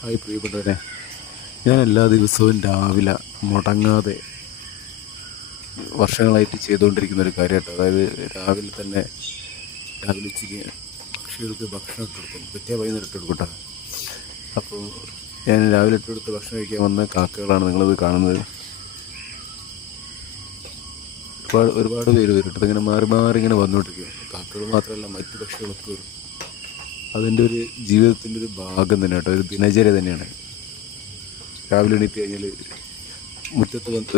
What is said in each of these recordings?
Hi പ്രിയപ്പെട്ടവരെ, ഞാൻ എല്ലാ ദിവസവും രാവിലെ മുടങ്ങാതെ വർഷങ്ങളായിട്ട് ചെയ്തുകൊണ്ടിരിക്കുന്ന ഒരു കാര്യമായിട്ട്, അതായത് രാവിലെ തന്നെ രാവിലെ ഉച്ചയ്ക്ക് പക്ഷികൾക്ക് ഭക്ഷണം ഇട്ട് കൊടുക്കും. പിറ്റേ വൈകുന്നേരം ഇട്ട് കൊടുക്കട്ടെ. അപ്പോൾ ഞാൻ രാവിലെ ഇട്ട് കൊടുത്ത് ഭക്ഷണം കഴിക്കാൻ വന്ന കാക്കകളാണ് നിങ്ങളിത് കാണുന്നത്. ഒരുപാട് പേര് വരും. ഇതിങ്ങനെ മാറി മാറി ഇങ്ങനെ വന്നുകൊണ്ടിരിക്കും. കാക്കകൾ മാത്രമല്ല, മറ്റ് പക്ഷികളൊക്കെ വരും. അതിൻ്റെ ഒരു ജീവിതത്തിൻ്റെ ഒരു ഭാഗം തന്നെ കേട്ടോ, ഒരു ദിനചര്യ തന്നെയാണ്. രാവിലെ എണീറ്റ് കഴിഞ്ഞാൽ മുറ്റത്ത് വന്ന്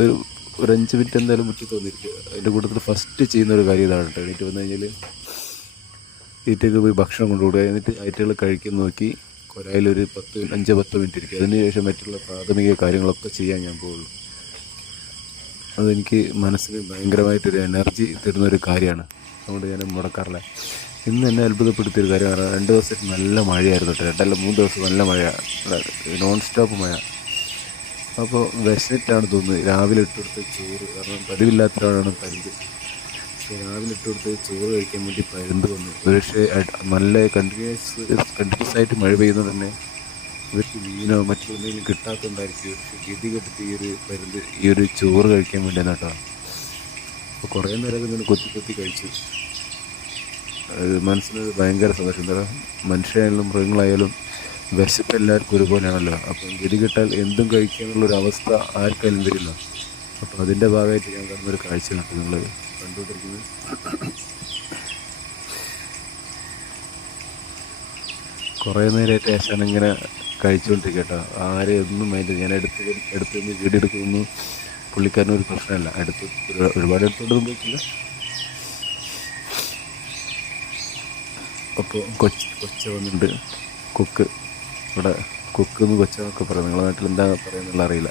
ഒരു 5 മിനിറ്റ് എന്തായാലും മുറ്റത്ത് വന്നിരിക്കുക. അതിൻ്റെ കൂട്ടത്തിൽ ഫസ്റ്റ് ചെയ്യുന്ന ഒരു കാര്യം ഇതാണ് കേട്ടോ. എണീറ്റ് വന്നു കഴിഞ്ഞാൽ ഈറ്റയ്ക്ക് പോയി ഭക്ഷണം കൊണ്ടുപോകുക. എന്നിട്ട് ഐറ്റകൾ കഴിക്കാൻ നോക്കി കൊരയിലൊരു 5-10 മിനിറ്റ് ഇരിക്കുക. അതിനുശേഷം മറ്റുള്ള പ്രാഥമിക കാര്യങ്ങളൊക്കെ ചെയ്യാൻ ഞാൻ പോകുള്ളൂ. അതെനിക്ക് മനസ്സിന് ഭയങ്കരമായിട്ടൊരു എനർജി തരുന്നൊരു കാര്യമാണ്. അതുകൊണ്ട് ഞാൻ മുടക്കാറില്ല. ഇന്ന് എന്നെ അത്ഭുതപ്പെടുത്തിയൊരു കാര്യമാണ്, 2 ദിവസമായിട്ട് നല്ല മഴയായിരുന്നു കേട്ടോ. 2-3 ദിവസം നല്ല മഴ, നോൺ സ്റ്റോപ്പ് മഴ. അപ്പോൾ വിശന്നിട്ടാണ് തോന്നുന്നത് രാവിലെ ഇട്ടുകൊടുത്ത് ചോറ്, കാരണം പതിവില്ലാത്തവരാണ് പരുന്ത്. പക്ഷേ രാവിലെ ഇട്ടുകൊടുത്ത് ചോറ് കഴിക്കാൻ വേണ്ടി പരുന്ത് വന്നു. പക്ഷേ നല്ല കണ്ടിന്യൂസ് ആയിട്ട് മഴ പെയ്യുന്നത് തന്നെ ഇവർക്ക് മീനോ മറ്റൊന്നെങ്കിലും കിട്ടാത്തതുകൊണ്ടായിരിക്കും. ഗതി കെട്ടിട്ട് ഈ ഒരു പരുന്ത് ഈ ഒരു ചോറ് കഴിക്കാൻ വേണ്ടിയാണ് കേട്ടോ. അപ്പോൾ കുറേ നേരം ഇങ്ങനെ കൊത്തി കഴിച്ചു. മനസ്സിനൊരു ഭയങ്കര സന്തോഷം. എന്താ പറയുക, മനുഷ്യരായാലും മൃഗങ്ങളായാലും വിശപ്പ് എല്ലാവർക്കും ഒരുപോലെയാണല്ലോ. അപ്പം ഗതി കിട്ടാൽ എന്തും കഴിക്കാനുള്ളൊരു അവസ്ഥ ആർക്കായാലും വരില്ല. അപ്പോൾ അതിൻ്റെ ഭാഗമായിട്ട് ഞാൻ കാണുന്നൊരു കാഴ്ചയാണ് നിങ്ങൾ കണ്ടുകൊണ്ടിരിക്കുന്നത്. കുറേ നേരമായിട്ട് ഏശാൻ ഇങ്ങനെ കഴിച്ചുകൊണ്ടിരിക്കുക കേട്ടോ. ആരെയും ഒന്നും മൈൻഡ്, ഞാൻ എടുത്ത് നിന്ന് വീഡിയോ എടുക്കുന്നു. പുള്ളിക്കാരനൊരു പ്രശ്നമല്ല. ഒരുപാട് എടുത്തുകൊണ്ടൊന്നും പോയിട്ടില്ല. അപ്പോൾ കൊച്ച വന്നിട്ടുണ്ട്. കുക്ക്, ഇവിടെ കുക്ക് എന്ന് കൊച്ചൊക്കെ പറയും. നിങ്ങളുടെ നാട്ടിൽ എന്താ പറയുന്നുള്ള അറിയില്ല.